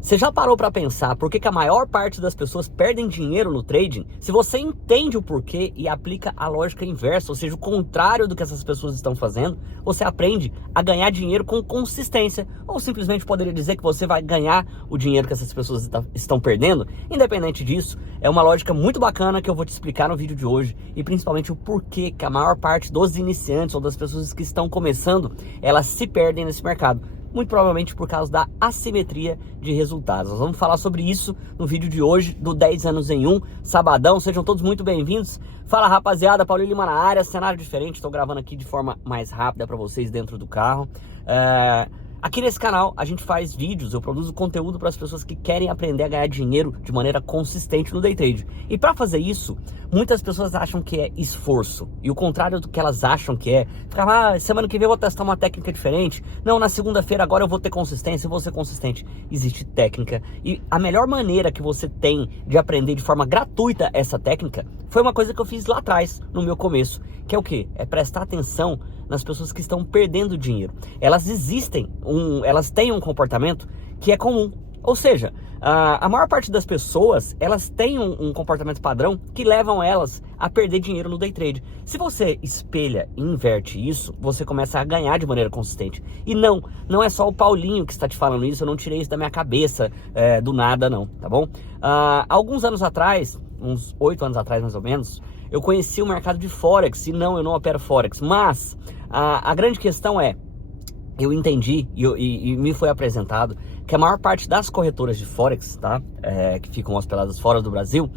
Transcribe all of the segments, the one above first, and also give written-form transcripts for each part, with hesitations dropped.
Você já parou para pensar por que a maior parte das pessoas perdem dinheiro no trading? Se você entende o porquê e aplica a lógica inversa, ou seja, o contrário do que essas pessoas estão fazendo, você aprende a ganhar dinheiro com consistência. Ou simplesmente poderia dizer que você vai ganhar o dinheiro que essas pessoas estão perdendo. Independente disso, é uma lógica muito bacana que eu vou te explicar no vídeo de hoje. E principalmente o porquê que a maior parte dos iniciantes ou das pessoas que estão começando, elas se perdem nesse mercado. Muito provavelmente por causa da assimetria de resultados. Nós vamos falar sobre isso no vídeo de hoje, do 10 anos em 1, sabadão. Sejam todos muito bem-vindos. Fala, rapaziada, Paulinho Lima na área, cenário diferente. Estou gravando aqui de forma mais rápida para vocês dentro do carro. Aqui nesse canal a gente faz vídeos, eu produzo conteúdo para as pessoas que querem aprender a ganhar dinheiro de maneira consistente no day trade. E para fazer isso, muitas pessoas acham que é esforço. E o contrário do que elas acham que é, ficar, semana que vem eu vou testar uma técnica diferente. Não, na segunda-feira agora eu vou ter consistência, eu vou ser consistente. Existe técnica. E a melhor maneira que você tem de aprender de forma gratuita essa técnica foi uma coisa que eu fiz lá atrás, no meu começo. Que é o quê? É prestar atenção nas pessoas que estão perdendo dinheiro. Elas elas têm um comportamento que é comum. Ou seja, a maior parte das pessoas, elas têm um comportamento padrão que levam elas a perder dinheiro no day trade. Se você espelha e inverte isso, você começa a ganhar de maneira consistente. E não é só o Paulinho que está te falando isso, eu não tirei isso da minha cabeça do nada não, tá bom? Alguns anos atrás, uns 8 anos atrás mais ou menos, eu conheci o mercado de Forex, e eu não opero Forex, mas a grande questão é, eu entendi e me foi apresentado que a maior parte das corretoras de Forex, tá, que ficam hospedadas fora do Brasil,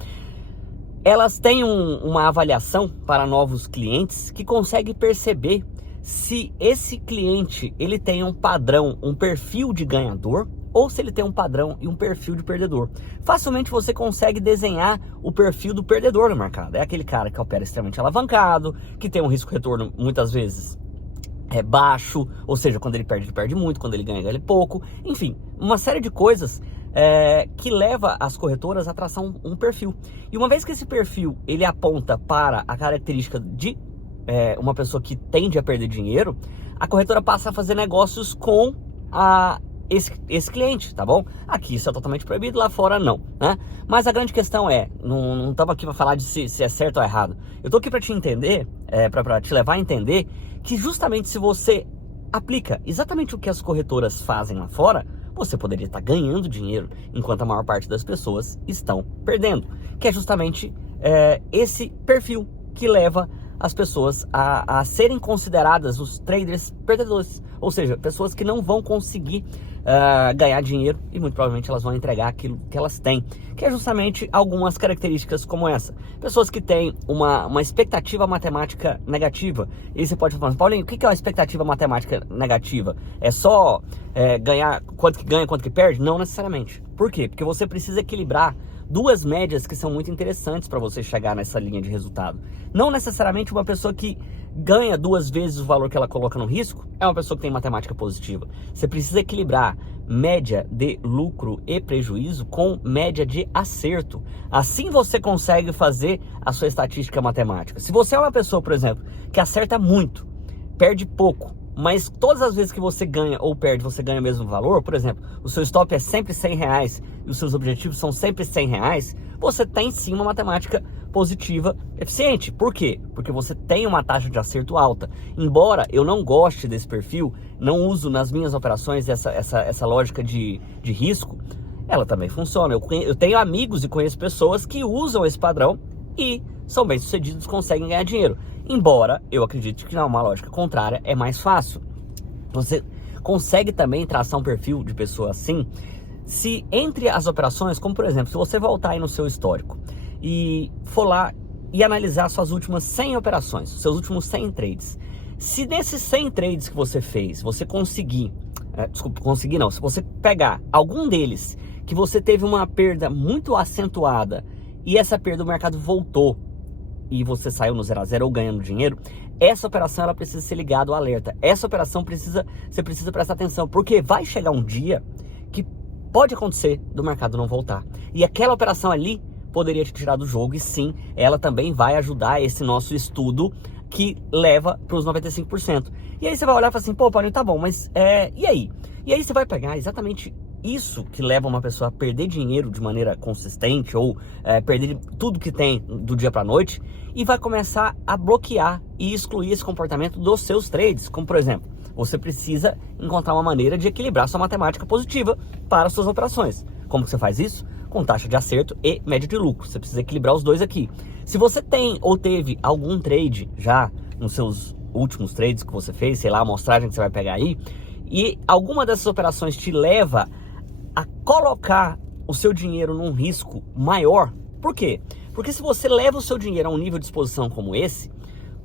elas têm uma avaliação para novos clientes que consegue perceber se esse cliente ele tem um padrão, um perfil de ganhador, ou se ele tem um padrão e um perfil de perdedor. Facilmente você consegue desenhar o perfil do perdedor no mercado. É aquele cara que opera extremamente alavancado, que tem um risco-retorno muitas vezes baixo, ou seja, quando ele perde muito, quando ele ganha pouco. Enfim, uma série de coisas que leva as corretoras a traçar um perfil. E uma vez que esse perfil ele aponta para a característica de uma pessoa que tende a perder dinheiro, a corretora passa a fazer negócios com esse cliente, tá bom? Aqui isso é totalmente proibido, lá fora não, né? Mas a grande questão não estamos aqui para falar de se é certo ou errado. Eu tô aqui para te entender, para te levar a entender que justamente se você aplica exatamente o que as corretoras fazem lá fora, você poderia estar ganhando dinheiro, enquanto a maior parte das pessoas estão perdendo. Que é justamente esse perfil que leva as pessoas a serem consideradas os traders perdedores. Ou seja, pessoas que não vão conseguir ganhar dinheiro e muito provavelmente elas vão entregar aquilo que elas têm. Que é justamente algumas características como essa. Pessoas que têm uma expectativa matemática negativa. E você pode falar, Paulinho, o que é uma expectativa matemática negativa? É só ganhar quanto que ganha, quanto que perde? Não necessariamente. Por quê? Porque você precisa equilibrar duas médias que são muito interessantes para você chegar nessa linha de resultado. Não necessariamente uma pessoa que ganha 2 vezes o valor que ela coloca no risco é uma pessoa que tem matemática positiva. Você precisa equilibrar média de lucro e prejuízo com média de acerto. Assim você consegue fazer a sua estatística matemática. Se você é uma pessoa, por exemplo, que acerta muito, perde pouco, mas todas as vezes que você ganha ou perde, você ganha o mesmo valor, por exemplo, o seu stop é sempre R$100 e os seus objetivos são sempre R$100, você tem sim uma matemática positiva eficiente. Por quê? Porque você tem uma taxa de acerto alta. Embora eu não goste desse perfil, não uso nas minhas operações essa lógica de risco, ela também funciona. Eu tenho amigos e conheço pessoas que usam esse padrão e são bem-sucedidos, conseguem ganhar dinheiro. Embora eu acredite que uma lógica contrária é mais fácil. Você consegue também traçar um perfil de pessoa assim, se entre as operações, como por exemplo, se você voltar aí no seu histórico e for lá e analisar suas últimas 100 operações, seus últimos 100 trades. Se nesses 100 trades que você fez, você conseguir, se você pegar algum deles que você teve uma perda muito acentuada e essa perda o mercado voltou e você saiu no 0 a 0 ou ganhando dinheiro, essa operação ela precisa ser ligada ao alerta. Essa operação você precisa prestar atenção, porque vai chegar um dia que pode acontecer do mercado não voltar. E aquela operação ali poderia te tirar do jogo, e sim, ela também vai ajudar esse nosso estudo que leva para os 95%. E aí você vai olhar e falar assim, pô, Paulinho, tá bom, mas e aí? E aí você vai pegar exatamente isso que leva uma pessoa a perder dinheiro de maneira consistente ou perder tudo que tem do dia para noite e vai começar a bloquear e excluir esse comportamento dos seus trades. Como, por exemplo, você precisa encontrar uma maneira de equilibrar sua matemática positiva para suas operações. Como que você faz isso? Com taxa de acerto e média de lucro. Você precisa equilibrar os dois aqui. Se você tem ou teve algum trade já nos seus últimos trades que você fez, sei lá, a amostragem que você vai pegar aí, e alguma dessas operações te leva a colocar o seu dinheiro num risco maior, por quê? Porque se você leva o seu dinheiro a um nível de exposição como esse,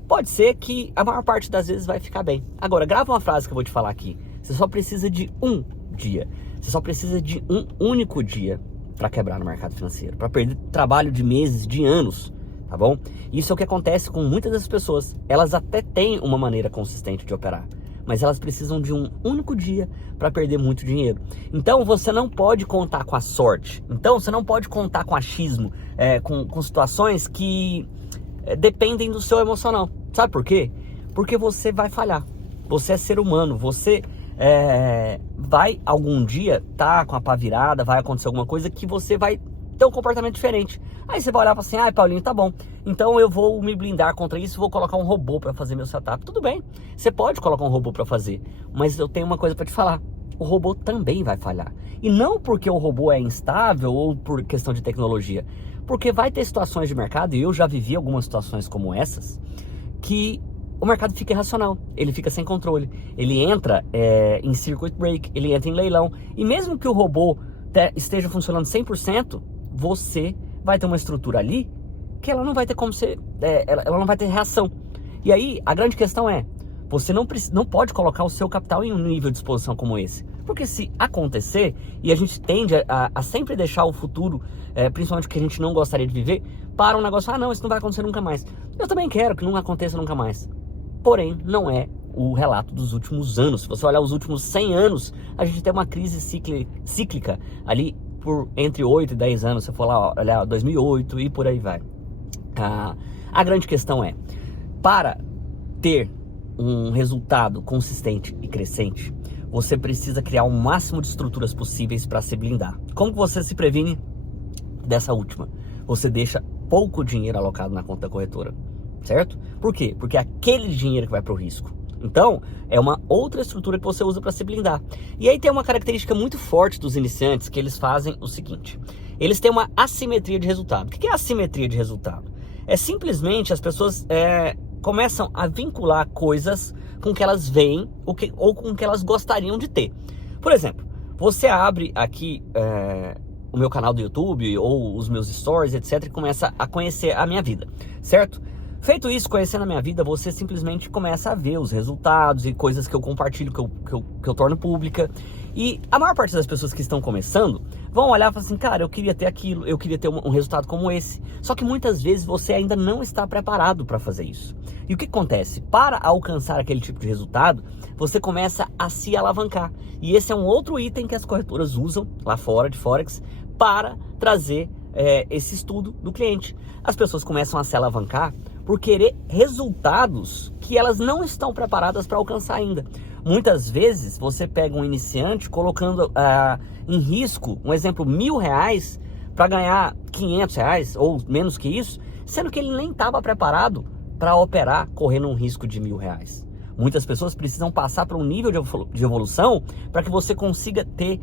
pode ser que a maior parte das vezes vai ficar bem. Agora, grava uma frase que eu vou te falar aqui. Você só precisa de um dia. Você só precisa de um único dia para quebrar no mercado financeiro, para perder trabalho de meses, de anos, tá bom? Isso é o que acontece com muitas das pessoas. Elas até têm uma maneira consistente de operar, mas elas precisam de um único dia para perder muito dinheiro. Então você não pode contar com a sorte. Então você não pode contar com achismo, com situações que dependem do seu emocional. Sabe por quê? Porque você vai falhar. Você é ser humano. Você vai algum dia tá com a pá virada, vai acontecer alguma coisa que você vai ter um comportamento diferente. Aí você vai olhar e falar assim, ai Paulinho, tá bom, então eu vou me blindar contra isso, vou colocar um robô para fazer meu setup. Tudo bem, você pode colocar um robô para fazer, mas eu tenho uma coisa para te falar, o robô também vai falhar. E não porque o robô é instável ou por questão de tecnologia, porque vai ter situações de mercado, e eu já vivi algumas situações como essas, que o mercado fica irracional, ele fica sem controle, ele entra em circuit break, ele entra em leilão, e mesmo que o robô esteja funcionando 100%, você vai ter uma estrutura ali que ela não vai ter como ser, ela não vai ter reação. E aí a grande questão é, você não pode colocar o seu capital em um nível de exposição como esse, porque se acontecer, e a gente tende a sempre deixar o futuro, principalmente o que a gente não gostaria de viver, para um negócio, não, isso não vai acontecer nunca mais. Eu também quero que não aconteça nunca mais. Porém, não é o relato dos últimos anos. Se você olhar os últimos 100 anos, a gente tem uma crise cíclica ali por entre 8 e 10 anos. Se você for lá olhar 2008 e por aí vai. A grande questão é, para ter um resultado consistente e crescente, você precisa criar o máximo de estruturas possíveis para se blindar. Como que você se previne dessa última? Você deixa pouco dinheiro alocado na conta da corretora. Certo? Por quê? Porque é aquele dinheiro que vai para o risco. Então, é uma outra estrutura que você usa para se blindar. E aí tem uma característica muito forte dos iniciantes, que eles fazem o seguinte. Eles têm uma assimetria de resultado. O que é assimetria de resultado? É simplesmente as pessoas começam a vincular coisas com que elas veem ou com que elas gostariam de ter. Por exemplo, você abre aqui o meu canal do YouTube ou os meus stories, etc. e começa a conhecer a minha vida, certo? Feito isso, conhecendo a minha vida, você simplesmente começa a ver os resultados e coisas que eu compartilho, que eu torno pública. E a maior parte das pessoas que estão começando vão olhar e falar assim, cara, eu queria ter aquilo, eu queria ter um resultado como esse. Só que muitas vezes você ainda não está preparado para fazer isso. E o que acontece? Para alcançar aquele tipo de resultado, você começa a se alavancar. E esse é um outro item que as corretoras usam lá fora de Forex para trazer esse estudo do cliente. As pessoas começam a se alavancar por querer resultados que elas não estão preparadas para alcançar ainda. Muitas vezes você pega um iniciante colocando em risco, um exemplo, R$1.000 para ganhar R$500 ou menos que isso, sendo que ele nem estava preparado para operar correndo um risco de R$1.000. Muitas pessoas precisam passar para um nível de evolução para que você consiga ter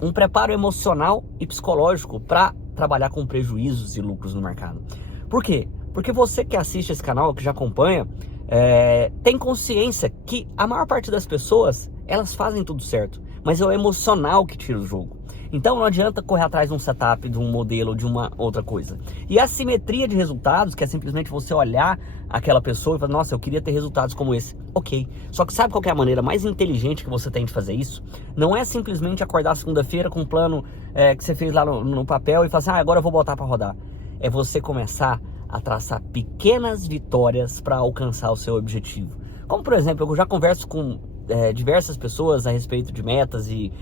um preparo emocional e psicológico para trabalhar com prejuízos e lucros no mercado. Por quê? Porque você que assiste esse canal, que já acompanha, tem consciência que a maior parte das pessoas, elas fazem tudo certo, mas é o emocional que tira o jogo. Então não adianta correr atrás de um setup, de um modelo, de uma outra coisa. E a simetria de resultados, que é simplesmente você olhar aquela pessoa e falar, nossa, eu queria ter resultados como esse. Ok, só que sabe qual que é a maneira mais inteligente que você tem de fazer isso? Não é simplesmente acordar segunda-feira com um plano que você fez lá no papel e falar assim, agora eu vou botar para rodar. É você começar a traçar pequenas vitórias para alcançar o seu objetivo. Como, por exemplo, eu já converso com diversas pessoas a respeito de metas e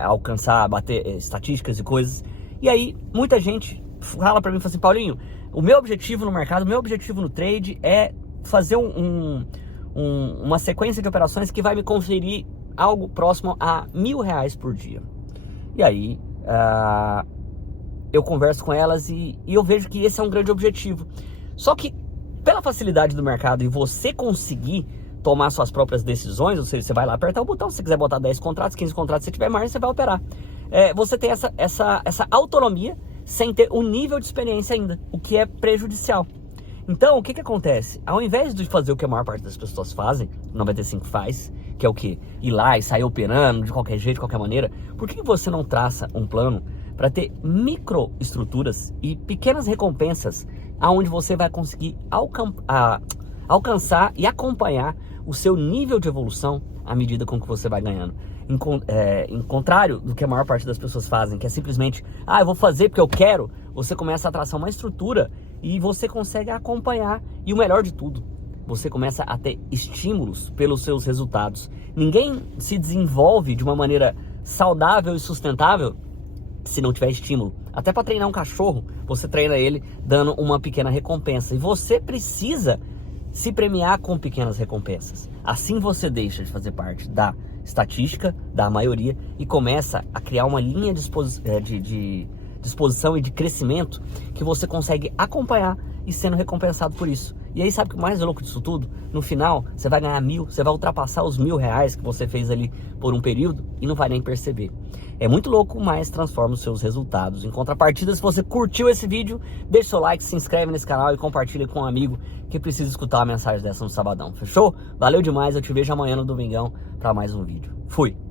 alcançar, bater estatísticas e coisas. E aí, muita gente fala para mim, fala assim, Paulinho, o meu objetivo no mercado, o meu objetivo no trade é fazer uma sequência de operações que vai me conferir algo próximo a R$1.000 por dia. E aí, eu converso com elas e eu vejo que esse é um grande objetivo. Só que, pela facilidade do mercado e você conseguir tomar suas próprias decisões, ou seja, você vai lá apertar o botão, se você quiser botar 10 contratos, 15 contratos, se tiver margem, você vai operar. Você tem essa autonomia sem ter o nível de experiência ainda, o que é prejudicial. Então, o que acontece? Ao invés de fazer o que a maior parte das pessoas fazem, 95 faz, que é o quê? Ir lá e sair operando de qualquer jeito, de qualquer maneira, por que você não traça um plano para ter microestruturas e pequenas recompensas aonde você vai conseguir alcançar e acompanhar o seu nível de evolução à medida com que você vai ganhando? Em contrário do que a maior parte das pessoas fazem, que é simplesmente, eu vou fazer porque eu quero, você começa a traçar uma estrutura e você consegue acompanhar. E o melhor de tudo, você começa a ter estímulos pelos seus resultados. Ninguém se desenvolve de uma maneira saudável e sustentável se não tiver estímulo. Até para treinar um cachorro, você treina ele dando uma pequena recompensa. E você precisa se premiar com pequenas recompensas. Assim você deixa de fazer parte da estatística, da maioria, e começa a criar uma linha de disposição e de crescimento que você consegue acompanhar e sendo recompensado por isso. E aí, sabe o que mais é louco disso tudo? No final, você vai ganhar 1.000, você vai ultrapassar os R$1.000 que você fez ali por um período e não vai nem perceber. É muito louco, mas transforma os seus resultados. Em contrapartida, se você curtiu esse vídeo, deixa seu like, se inscreve nesse canal e compartilha com um amigo que precisa escutar uma mensagem dessa no sabadão. Fechou? Valeu demais, eu te vejo amanhã no domingão para mais um vídeo. Fui!